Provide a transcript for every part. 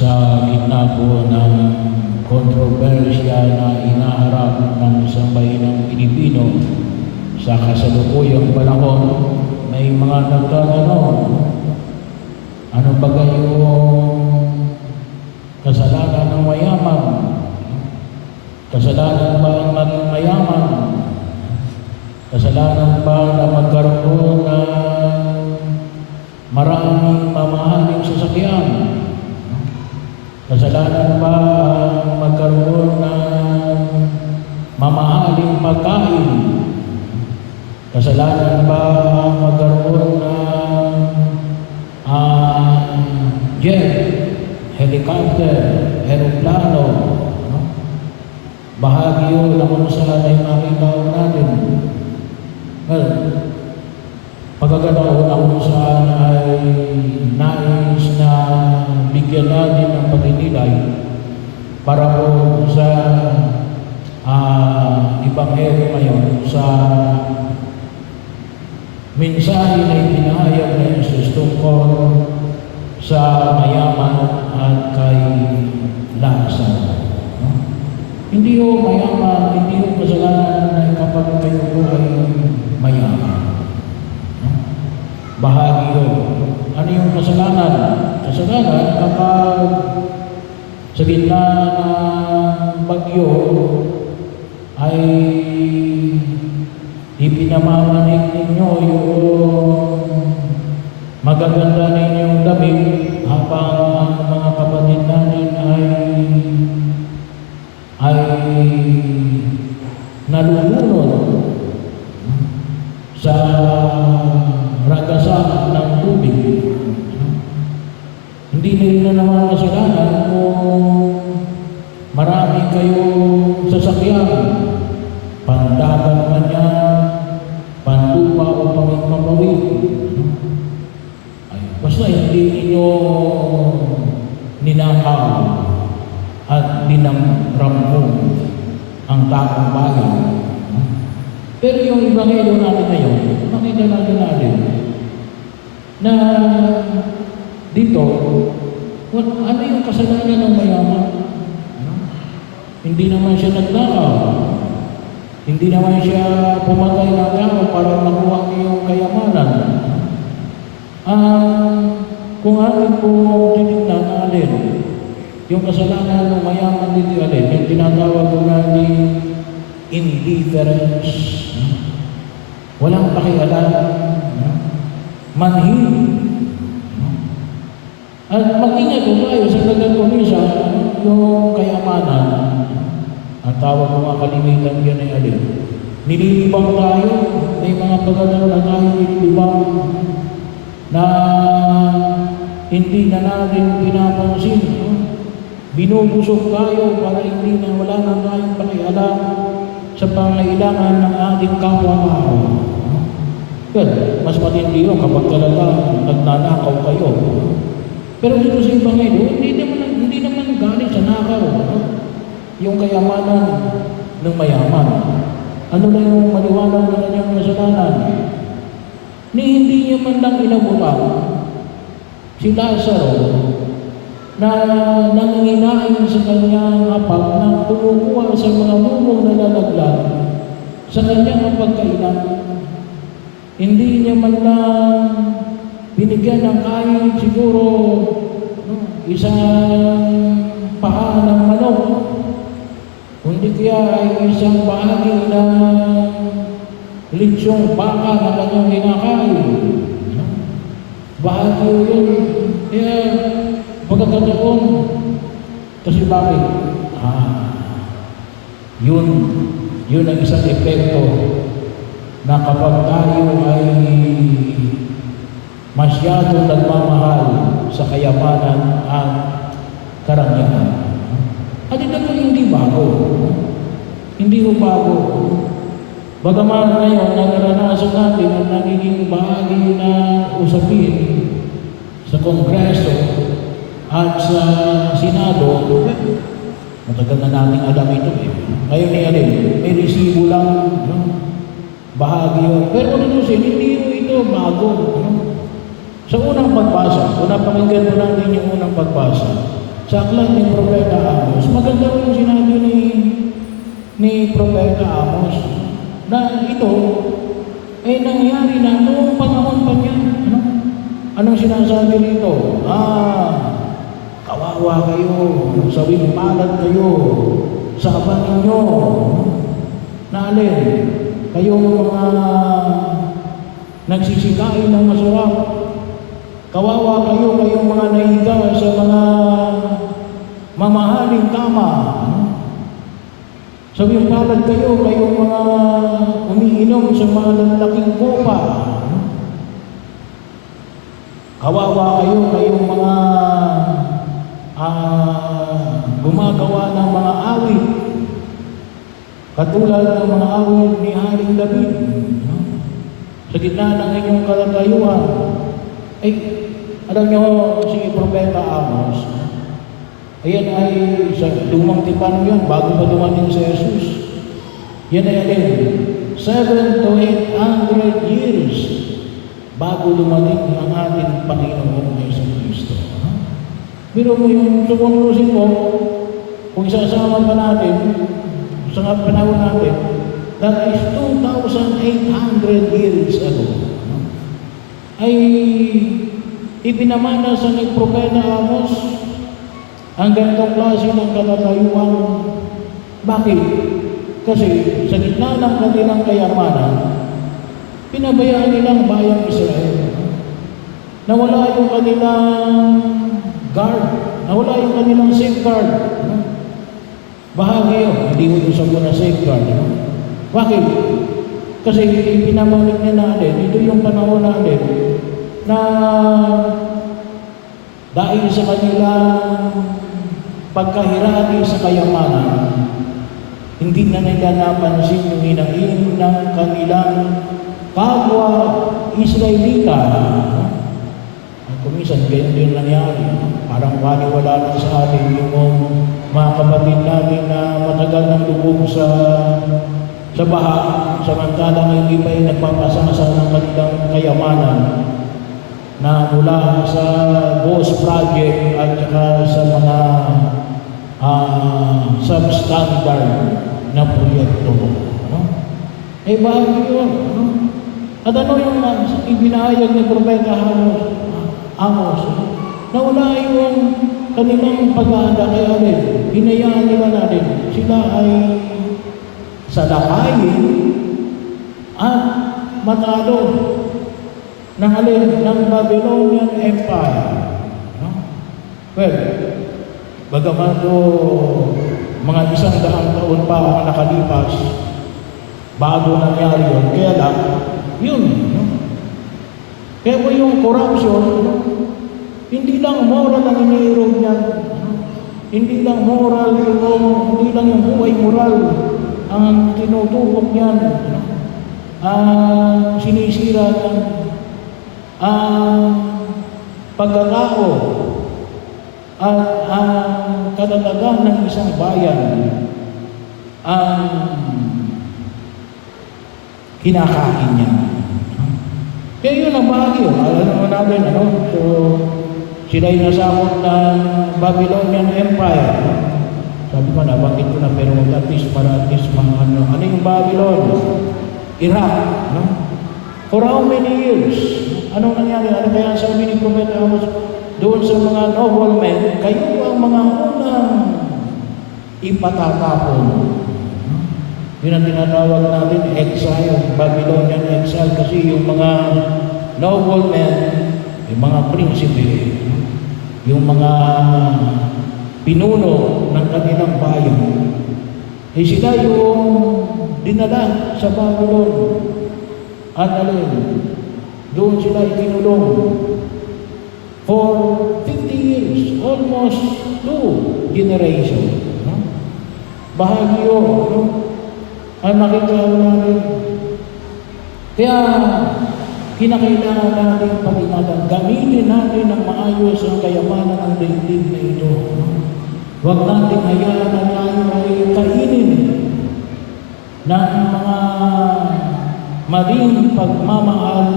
sa gitna po ng kontrobersya na inaharap ng sambayanang Pilipino sa kasalukuyang panahon, may mga nagtatanong, ano ba yung kasalanan ng mayaman? Kasalanan ba ang maging mayaman? Kasalanan ba na magkaroon ng maraming mamahaling sasakyan? Kasalanan ba ang magkaroon ng mamahaling pagkain? Kasalanan ba ang magkaroon ng jet, helicopter, aeroplano? Bahagi yun na kung saan ay makita natin. Well, pagkakataon na kung saan ay nais na bigyan natin ng pagninilay para po sa Ebanghelyo ngayon sa mensahe na ipinahayag ni Jesus tungkol sa mayaman at kay Lazaro. Hindi ho mayaman, hindi ho kasalanan na kapag kayo po ay mayaman. Bahagi ho. Ano yung kasalanan? Kasalanan kapag sa gitna ng bagyo ay ipinamamanig ninyo yung magaganda ninyong damit habang ang mga kapatid natin ay nalulunod sa ragasan ng tubig. Hindi nila naman kasalanan kung marami kayong sasakyan, pandagat man yan, panlupa o pamigmamawid. Basta hindi ninyo ninakaw at dinamrambo ang taong bayan. Pero yung Ebanghelyo natin ngayon, makita natin na dito, ano yung kasalanan ng mayaman? Hindi naman siya nagnakaw. Hindi naman siya pumatay ng tao para makuha niya yung kayamanan. Kung atin po titignan natin, yung kasalanan ng mayaman dito alin, yung tinatawag ko natin indifference. Walang pakialam. Manhid. At mag-ingat ko tayo sa nagagumisa yung kayamanan. Ang tawag ko mga kalimitan yan ay alin. Nililibang tayo, may mga pagkatao na tayo nililibang na hindi na natin pinapansin. Binubusog tayo para hindi na wala na tayong pakialam sa pangailangan ng ating kapwa-tao. Well, mas matindi yun kapag talagang nagnanakaw kayo. Pero dito sa Ebanghelyo, hindi naman galing sa nakaw. Yung kayamanan ng mayaman. Ano na yung maliwanag na kanyang kasalanan? Hindi niya man lang inabutan si Lazaro na nanginginain sa kanyang apag na kumukuha sa mga mumong na lalaglag sa kanyang pagkainan. Hindi niya man lang binigyan ng kain siguro isang paa ng manok, kundi kaya ay isang bahagi ng litsyong baka na kanyang kinakain. Bahagi yun. Kaya pagkakataon, kasi bakit? Yun ang isang epekto na kapag tayo ay masyado nagmamahal sa kayamanan at karangyaan. At ito po hindi bago. Hindi ko bago. Bagaman ngayon, naranasan natin ang nagiging bahagi na usapin sa Kongreso at sa Senado. Matagal na natin alam ito eh. Ngayon may resibo lang, bahagi yun. Pero hindi ito bago. Sa unang pagbasa, pakinggan mo natin yung unang pagbasa. sa aklat ni Propeta Amos. Maganda yung sinabi ni Propeta Amos na ito ay nangyari na noong panahon pa niya. Anong sinasabi rito? Kawawa kayo, sawing palad kayo sa aba ninyo. Na alin, kayong mga nagsisikain ng masarap. Kawawa kayo, kayong mga nahiga sa mga mamahaling kama. Sawing palad kayo, kayong mga umiinom sa mga lalaking kopa. Kawawa kayo, kayong mga gumagawa ng mga awit. Katulad ng mga awit ni Haring David. Sa gitna ng inyong kalatayuan. Ay, alam nyo, si Propeta Amos, ayan ay sa lumang tipan yan, bago pa dumating si Jesus. Yan ay alin, 700 to 800 years bago dumating ang ating Panginoong Jesucristo. Pero mo yung supunusin ko, kung isasama pa natin, sa panahon natin, that is 2,800 years ago, ay ipinamana sa ni Propeta Amos ang ganitong klase ng katatayuan. Bakit? Kasi sa gitna ng kanilang kayamanan, pinabayaan nilang bayang Israel. Nawala yung kanilang guard, nawala yung kanilang safeguard. Bahagi yun, hindi mo yung sabi na safeguard. Bakit? Kasi ipinamalik niya natin, ito yung panahon natin, na dahil sa kanilang pagkahirati sa kayamanan, hindi na nila napansin yung hinaing ng kanilang kapwa Israelita. Kuminsan, ganyan din nangyari. Parang wala lang sa atin yung mga kapatid natin na matagal nang lubog sa baha, samantalang hindi pa yung nagpapasasa ng kanilang kayamanan na mula sa Ghost Project at saka sa mga substandard na proyekto. Eh bakit yun? At ano yung ibinahayag ni Propeta Amos? Nawala yung kanilang pag-aanda kaya rin. Hinayaan nila natin. Sila ay salakayin at matalo ng alin ng Babylonian Empire. Well, bagaman mga 100 taon pa ang nakalipas bago nangyari yun, kaya lang, yun. Kaya po yung corruption, hindi lang moral ang iniirog niyan. Hindi lang moral, hindi lang yung buhay moral ang tinutupok niyan. Sinisira niyan ang pagkatao at ang kadalagan ng isang bayan ang kinakain niya. Kaya yun ang bahagi. Alam naman natin, so sila'y nasakot ng Babylonian Empire. Sabi ko na, bakit ko na, pero at least para at least mga ano yung Babylon? Iraq, no? For how many years? Anong nangyari? Ano kaya sabi ni Propeta Amos doon sa mga noblemen, kayo ang mga unang ipatatapon. Yun ang tinatawag natin, exile, Babylonian exile, kasi yung mga noblemen, yung mga prinsipe, yung mga pinuno ng kanilang bayan, eh sila yung dinala sa Babylon. At alin, doon sila itinulong for 50 years, almost 2 generations. Bahagi yun, ang nakita natin. Kaya kinakailangan natin pag-ingatan, gamitin natin ng maayos ang kayamanan ng daigdig na ito. Huwag natin hayaan na tayo ay kainin ng mga maling pagmamahal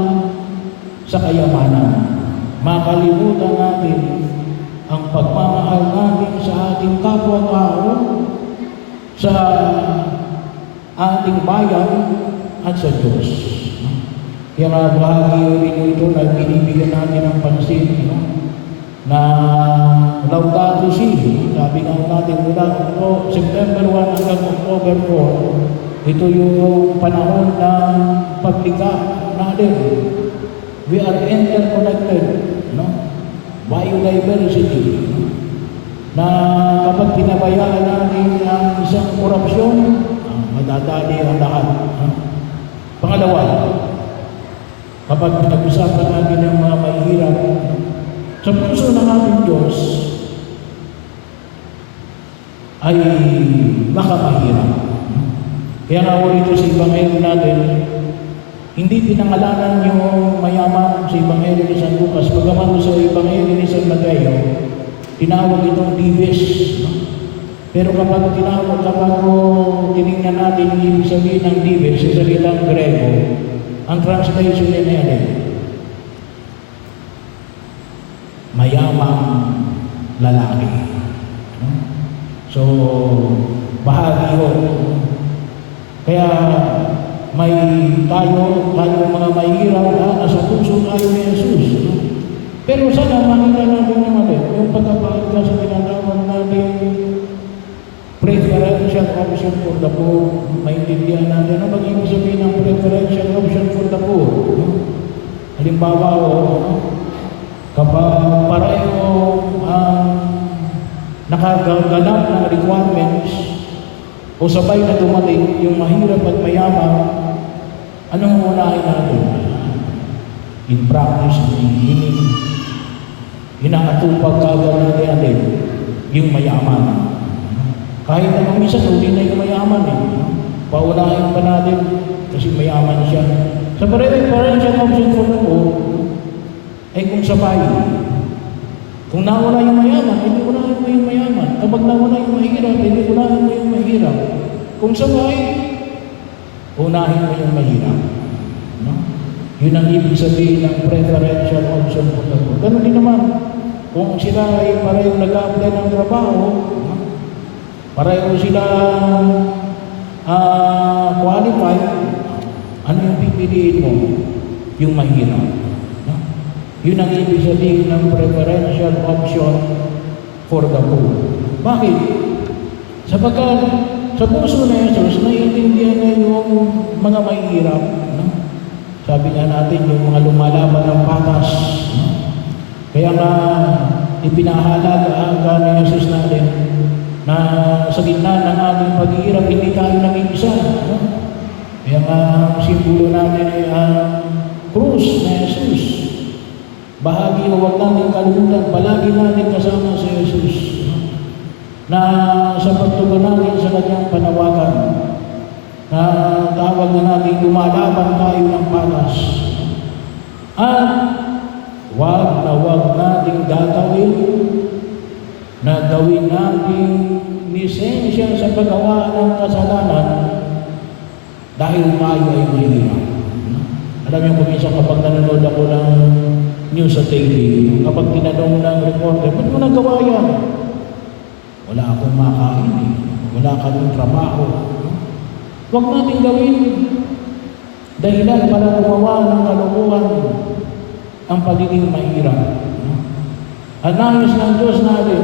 sa kayamanan. Makalimutan natin ang pagmamahal natin ating kapwa-tao, sa ating bayan at sa Diyos. Kaya nga bahagi rin ito na binibigyan natin ng pansin, na Laudato Si. Sabi nga natin mula September 1 hanggang October 4, ito yung panahon ng paglikha natin. We are interconnected, biodiversity, na kapag pinabayaan natin ang isang korupsyon, madadali ang lahat. Pangalawa, kapag pinag-usapan natin ang mga mahihirap, sa puso ng ating Diyos ay makamahirap. Kaya nga ulit sa Ebanghelyo natin, hindi pinangalanan yung mayaman sa Ebanghelyo ni San Lucas, bagaman sa Ebanghelyo ni San Mateo, tinawag itong Dives. Pero kapag tinignan natin yung ibig sabihin ng Dives sa salitang Grego, ang translation niya na yan, mayamang lalaki. So, bahagi yun. Kaya may tayo mga mahirap na nasa puso tayo ni Jesus. Pero sana makita natin yung pagkapahalaga sa tinatawag natin preferential option for the poor. Maintindihan natin ano mag-ibig sabihin ng preferential option for the poor. Halimbawa, kapag pareho ang nakaganap ng requirements o sabay na dumating yung mahirap at mayaman, anong unahin natin? In practice, inaatupag kagad natin yung mayaman. Kahit naman minsan, uli na yung mayaman paunahin pa natin kasi mayaman siya. Sa preferential option for the poor, ay kung sabay. Kung nawala yung mayaman, hindi unahin mo yung mayaman. Kapag nawala yung mahirap, hindi unahin mo yung mahirap. Kung sabay, unahin mo yung mahirap. Yun ang ibig sabihin ng preferential option for the poor. Ganun din naman, kung sila ay parehong nag-a-apply ng trabaho, pareho sila qualified, ano yung pipiliin mo? Yung mahirap. Yun ang ibig sabihin ng preferential option for the poor. Bakit? Sapagkat sa puso na Jesus, naiintindihan na yung mga mahirap. Sabi nga natin, yung mga lumalaban ng patas. Kaya nga, ipinahalaga ni Jesus natin na sa gitna ng ating paghihirap, hindi tayo nag-iisa. Kaya nga, simbolo natin ay ang krus na Jesus. Bahagi o huwag natin kalimutan, palagi natin kasama si Jesus na sa pagtugon natin sa kanyang panawagan, na tawag na natin lumalaban tayo ng patas. At huwag nating gagawin na gawin natin lisensya sa paggawa ng kasalanan dahil tayo ay mahirap. Alam niyo kung minsan kapag nanonood ako ng news sa TV, kapag tinanong ng reporter, ba't mo nagawa yan? Wala akong makain, wala kaming trabaho. Huwag natin gawin dahilan para gumawa ng kalokohan ang pagiging mahirap. At nais ng Diyos natin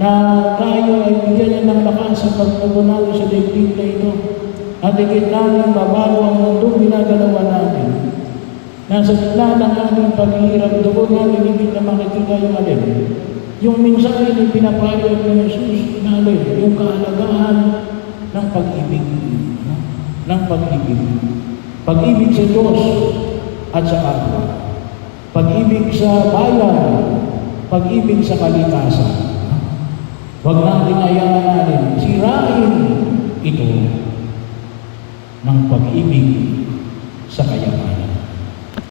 na tayo ay bigyan niya ng lakas sa pagtutunan sa daigdig na ito. At higit natin babago ang mundong ginagalawan natin. Nasa gitna ng ating paghihirap, doon natin higit na makikita yung alin. Yung mensahe na pinapayag ni Jesus na alin, yung kahalagahan ng pag-ibig. Ng pag-ibig. Pag-ibig sa Diyos at sa kapwa. Pag-ibig sa bayan. Pag-ibig sa kalikasan. Huwag natin ayaman natin, sirain ito ng pag-ibig sa kayaman.